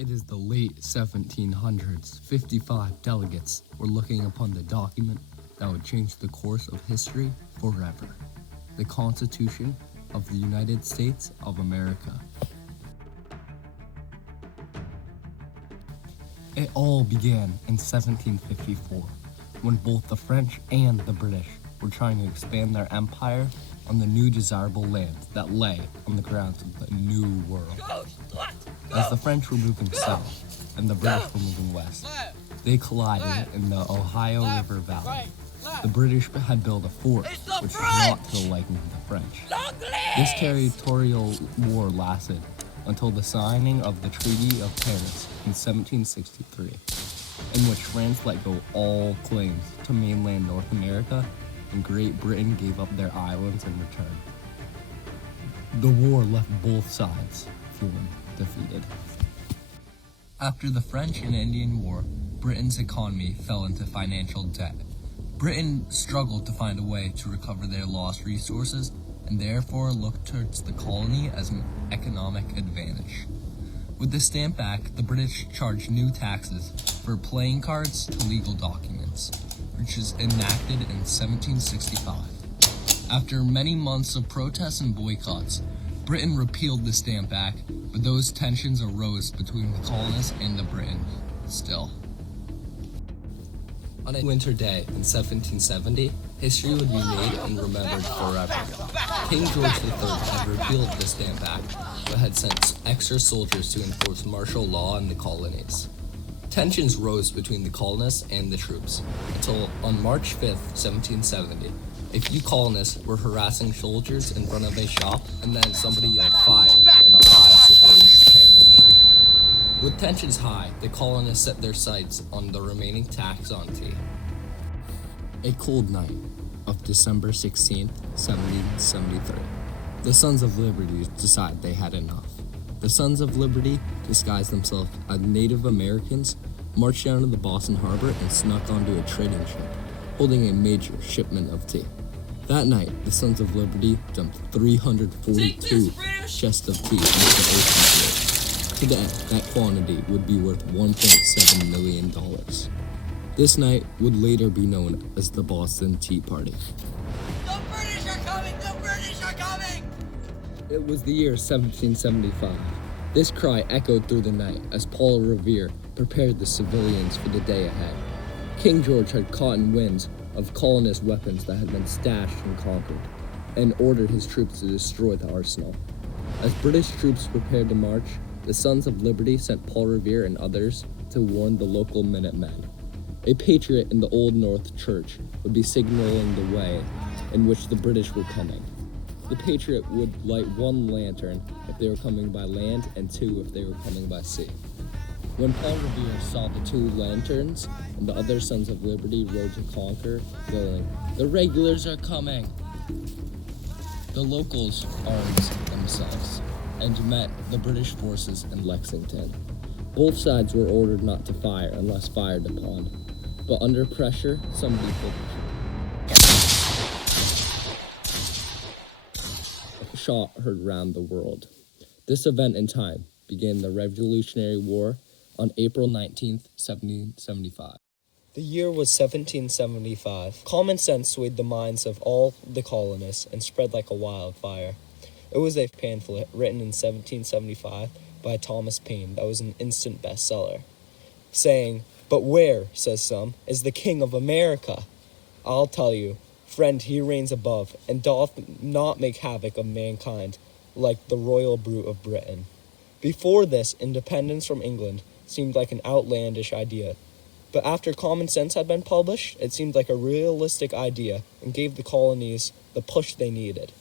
It is the late 1700s. 55 delegates were looking upon the document that would change the course of history forever. The Constitution of the United States of America. It all began in 1754, when both the French and the British were trying to expand their empire on the new desirable land that lay on the grounds of the New World. As the French were moving south and the British were moving west, they collided in the Ohio River Valley. The British had built a fort which was not to the liking of the French. This territorial war lasted until the signing of the Treaty of Paris in 1763, in which France let go all claims to mainland North America and Great Britain gave up their islands in return. The war left both sides feeling defeated. After the French and Indian War, Britain's economy fell into financial debt. Britain struggled to find a way to recover their lost resources and therefore looked towards the colony as an economic advantage. With the Stamp Act, the British charged new taxes for playing cards to legal documents, which was enacted in 1765. After many months of protests and boycotts, Britain repealed the Stamp Act, but those tensions arose between the colonists and the Britain still. On a winter day in 1770, history would be made and remembered forever. King George III had repealed the Stamp Act, but had sent extra soldiers to enforce martial law in the colonies. Tensions rose between the colonists and the troops, until on March 5th, 1770, a few colonists were harassing soldiers in front of a shop, and then somebody yelled fire, and 5 civilians perished. With tensions high, the colonists set their sights on the remaining tax on tea. A cold night of December 16, 1773. The Sons of Liberty decide they had enough. The Sons of Liberty disguised themselves as Native Americans, marched down to the Boston Harbor, and snuck onto a trading ship, holding a major shipment of tea. That night, the Sons of Liberty dumped 342 chests of tea into the ocean floor. Today, that quantity would be worth $1.7 million. This night would later be known as the Boston Tea Party. The British are coming! The British are coming! It was the year 1775. This cry echoed through the night as Paul Revere prepared the civilians for the day ahead. King George had caught in winds of colonist weapons that had been stashed in Concord, and ordered his troops to destroy the arsenal. As British troops prepared to march, the Sons of Liberty sent Paul Revere and others to warn the local Minutemen. A patriot in the Old North Church would be signaling the way in which the British were coming. The patriot would light 1 lantern if they were coming by land and 2 if they were coming by sea. When Paul Revere saw the 2 lanterns and the other Sons of Liberty rode to conquer, yelling, "The regulars are coming!" The locals armed themselves and met the British forces in Lexington. Both sides were ordered not to fire unless fired upon, but under pressure, somebody pulled the trigger. A shot heard round the world. This event in time began the Revolutionary War on April 19th, 1775. The year was 1775. Common sense swayed the minds of all the colonists and spread like a wildfire. It was a pamphlet written in 1775 by Thomas Paine that was an instant bestseller, saying, "But where, says some, is the King of America? I'll tell you, friend, he reigns above, and doth not make havoc of mankind, like the royal brute of Britain." Before this, independence from England seemed like an outlandish idea, but after Common Sense had been published, it seemed like a realistic idea and gave the colonies the push they needed.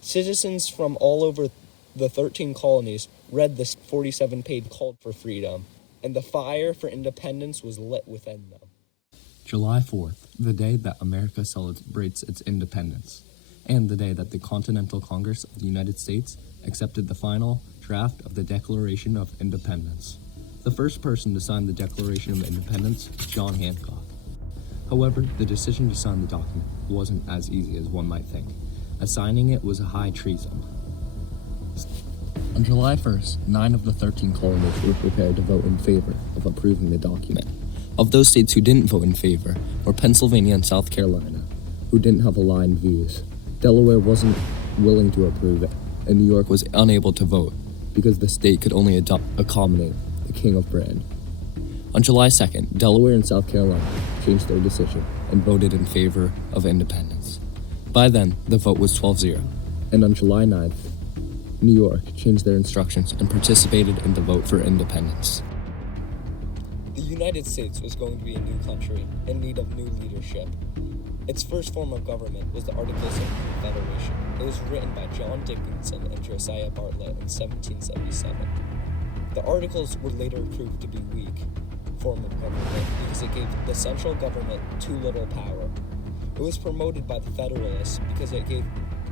Citizens from all over the 13 colonies read this 47-page call for freedom, and the fire for independence was lit within them. July 4th, the day that America celebrates its independence, and the day that the Continental Congress of the United States accepted the final draft of the Declaration of Independence. The first person to sign the Declaration of Independence was John Hancock. However, the decision to sign the document wasn't as easy as one might think, as signing it was a high treason. On July 1st, 9 of the 13 colonies were prepared to vote in favor of approving the document. Of those states who didn't vote in favor were Pennsylvania and South Carolina, who didn't have aligned views. Delaware wasn't willing to approve it, and New York was unable to vote because the state could only accommodate the King of Britain. On July 2nd, Delaware and South Carolina changed their decision and voted in favor of independence. By then, the vote was 12-0, and on July 9th, New York changed their instructions and participated in the vote for independence. The United States was going to be a new country in need of new leadership. Its first form of government was the Articles of Confederation. It was written by John Dickinson and Josiah Bartlett in 1777. The Articles were later proved to be weak form of government because it gave the central government too little power. It was promoted by the Federalists because it gave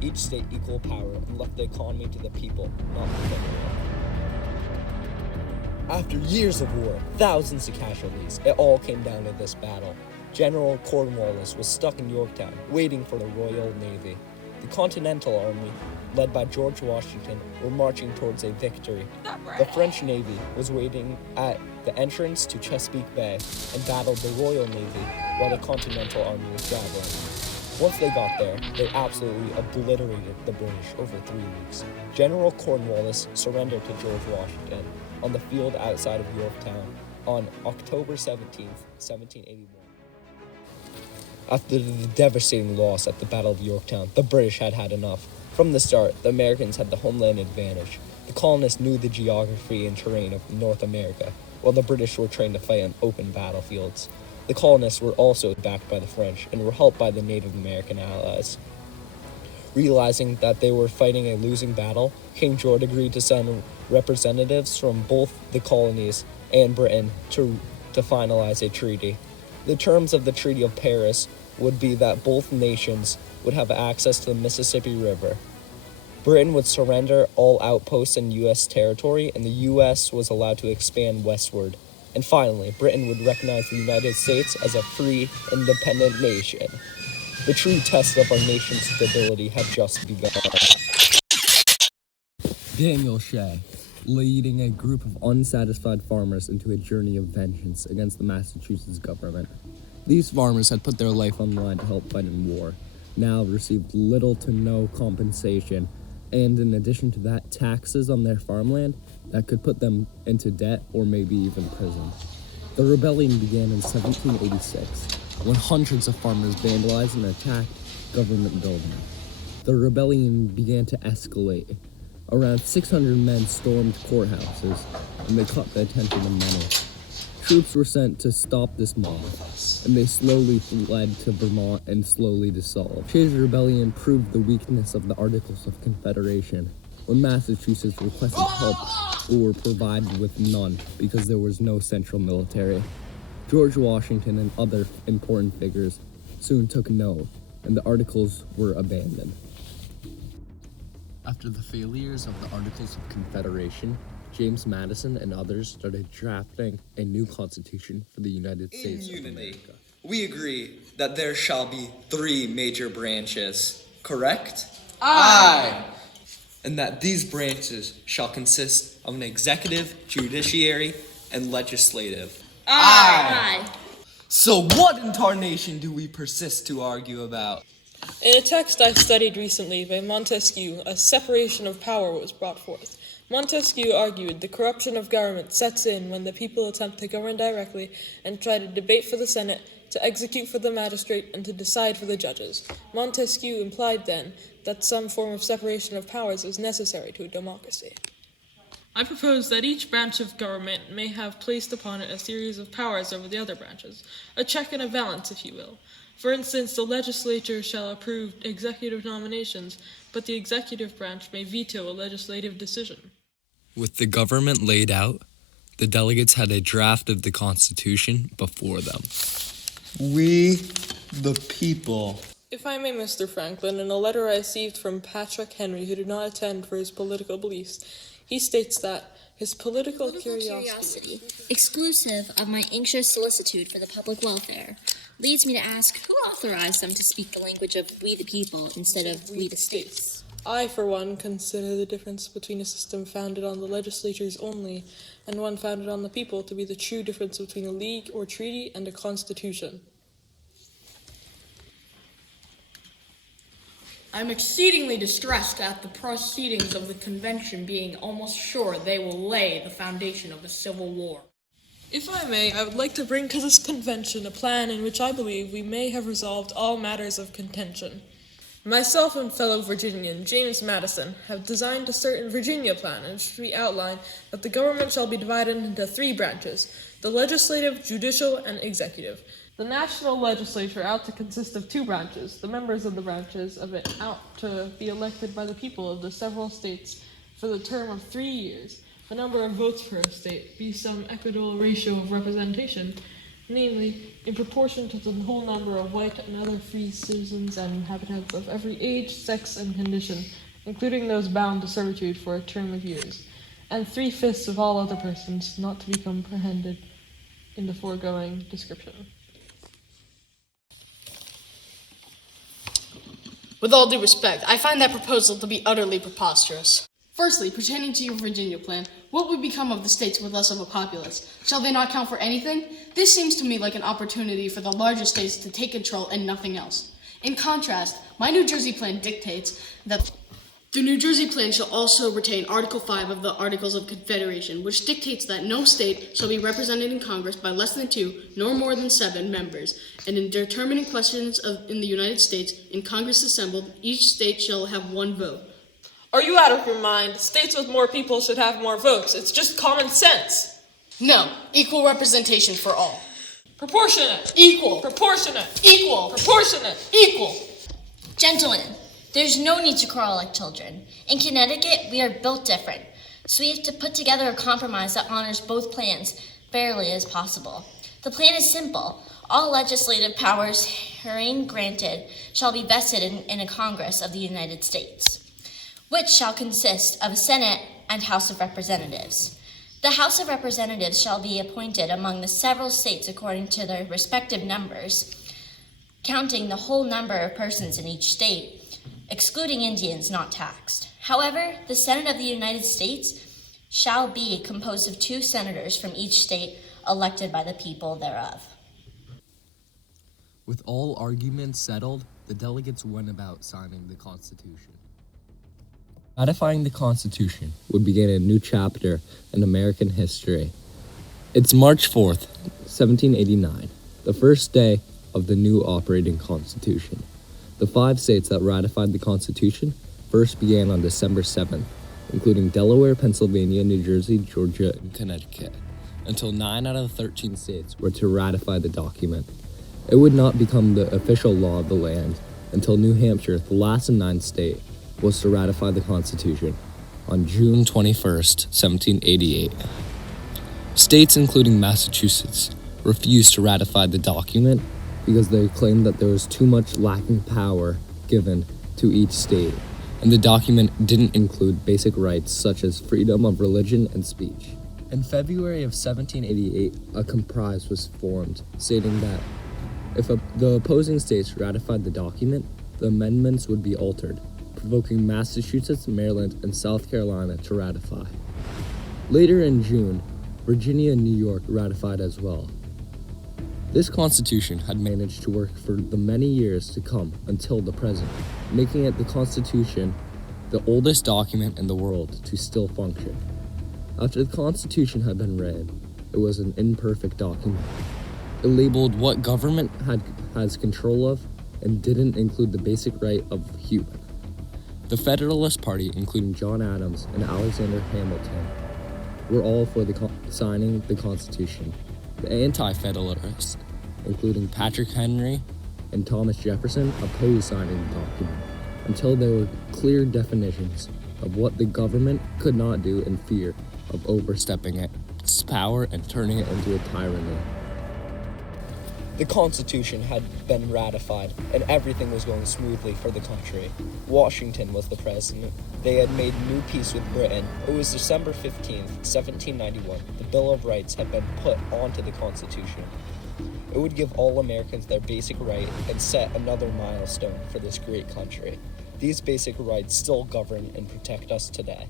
each state equal power and left the economy to the people, not the federal. After years of war, thousands of casualties, it all came down to this battle. General Cornwallis was stuck in Yorktown, waiting for the Royal Navy. The Continental Army, led by George Washington, were marching towards a victory. The French Navy was waiting at the entrance to Chesapeake Bay and battled the Royal Navy while the Continental Army was traveling. Once they got there, they absolutely obliterated the British over 3 weeks. General Cornwallis surrendered to George Washington on the field outside of Yorktown on October 17, 1781. After the devastating loss at the Battle of Yorktown, the British had had enough. From the start, the Americans had the homeland advantage. The colonists knew the geography and terrain of North America, while the British were trained to fight on open battlefields. The colonists were also backed by the French and were helped by the Native American allies. Realizing that they were fighting a losing battle, King George agreed to send representatives from both the colonies and Britain to finalize a treaty. The terms of the Treaty of Paris would be that both nations would have access to the Mississippi River. Britain would surrender all outposts in U.S. territory, and the U.S. was allowed to expand westward. And finally, Britain would recognize the United States as a free, independent nation. The true test of our nation's stability had just begun. Daniel Shea, leading a group of unsatisfied farmers into a journey of vengeance against the Massachusetts government. These farmers had put their life on the line to help fight in war, now received little to no compensation, and in addition to that, taxes on their farmland that could put them into debt or maybe even prison. The rebellion began in 1786, when hundreds of farmers vandalized and attacked government buildings. The rebellion began to escalate. Around 600 men stormed courthouses, and they caught the attention of many. Troops were sent to stop this mob, and they slowly fled to Vermont and slowly dissolved. Shea's rebellion proved the weakness of the Articles of Confederation. When Massachusetts requested help, they were provided with none because there was no central military. George Washington and other important figures soon took note, and the Articles were abandoned. After the failures of the Articles of Confederation, James Madison and others started drafting a new constitution for the United States of America. We agree that there shall be 3 major branches, correct? Aye. And that these branches shall consist of an executive, judiciary, and legislative. Aye. So what in tarnation do we persist to argue about? In a text I studied recently by Montesquieu, a separation of power was brought forth. Montesquieu argued the corruption of government sets in when the people attempt to govern directly and try to debate for the Senate, to execute for the magistrate, and to decide for the judges. Montesquieu implied, then, that some form of separation of powers is necessary to a democracy. I propose that each branch of government may have placed upon it a series of powers over the other branches, a check and a balance, if you will. For instance, the legislature shall approve executive nominations, but the executive branch may veto a legislative decision. With the government laid out, the delegates had a draft of the Constitution before them. We, the people. If I may, Mr. Franklin, in a letter I received from Patrick Henry, who did not attend for his political beliefs, he states that his political curiosity, exclusive of my anxious solicitude for the public welfare, leads me to ask who authorized them to speak the language of we the people instead of we the states. I, for one, consider the difference between a system founded on the legislatures only and one founded on the people to be the true difference between a league or treaty and a constitution. I am exceedingly distressed at the proceedings of the convention, being almost sure they will lay the foundation of a civil war. If I may, I would like to bring to this convention a plan in which I believe we may have resolved all matters of contention. Myself and fellow Virginian James Madison have designed a certain Virginia plan in which we outline that the government shall be divided into 3 branches: the legislative, judicial, and executive. The national legislature ought to consist of 2 branches, the members of the branches of it ought to be elected by the people of the several states for the term of 3 years. The number of votes per state be some equitable ratio of representation, namely, in proportion to the whole number of white and other free citizens and inhabitants of every age, sex, and condition, including those bound to servitude for a term of years, and 3/5 of all other persons not to be comprehended in the foregoing description. With all due respect, I find that proposal to be utterly preposterous. Firstly, pertaining to your Virginia plan, what would become of the states with less of a populace? Shall they not count for anything? This seems to me like an opportunity for the larger states to take control and nothing else. In contrast, my New Jersey plan dictates that the New Jersey plan shall also retain Article 5 of the Articles of Confederation, which dictates that no state shall be represented in Congress by less than 2, nor more than 7 members, and in determining questions in the United States, in Congress assembled, each state shall have 1 vote. Are you out of your mind? States with more people should have more votes. It's just common sense. No, equal representation for all. Proportionate. Equal. Proportionate. Equal. Proportionate. Equal. Gentlemen, there's no need to quarrel like children. In Connecticut, we are built different, so we have to put together a compromise that honors both plans fairly as possible. The plan is simple. All legislative powers herein granted shall be vested in a Congress of the United States, which shall consist of a Senate and House of Representatives. The House of Representatives shall be appointed among the several states according to their respective numbers, counting the whole number of persons in each state, excluding Indians not taxed. However, the Senate of the United States shall be composed of 2 senators from each state elected by the people thereof. With all arguments settled, the delegates went about signing the Constitution. Ratifying the Constitution would begin a new chapter in American history. It's March 4th, 1789, the first day of the new operating Constitution. The 5 states that ratified the Constitution first began on December 7th, including Delaware, Pennsylvania, New Jersey, Georgia, and Connecticut, until 9 out of the 13 states were to ratify the document. It would not become the official law of the land until New Hampshire, the last and 9th state, was to ratify the Constitution on June 21st, 1788. States including Massachusetts refused to ratify the document because they claimed that there was too much lacking power given to each state, and the document didn't include basic rights such as freedom of religion and speech. In February of 1788, a compromise was formed, stating that if the opposing states ratified the document, the amendments would be altered, provoking Massachusetts, Maryland, and South Carolina to ratify. Later in June, Virginia and New York ratified as well. This Constitution had managed to work for the many years to come until the present, making it the Constitution the oldest document in the world to still function. After the Constitution had been read, it was an imperfect document. It labeled what government has control of and didn't include the basic right of human. The Federalist Party, including John Adams and Alexander Hamilton, were all for signing the Constitution. The Anti-Federalists, including Patrick Henry and Thomas Jefferson, opposed signing the document until there were clear definitions of what the government could not do in fear of overstepping its power and turning it into a tyranny. The Constitution had been ratified, and everything was going smoothly for the country. Washington was the president. They had made new peace with Britain. It was December 15th, 1791. The Bill of Rights had been put onto the Constitution. It would give all Americans their basic right and set another milestone for this great country. these basic rights still govern and protect us today.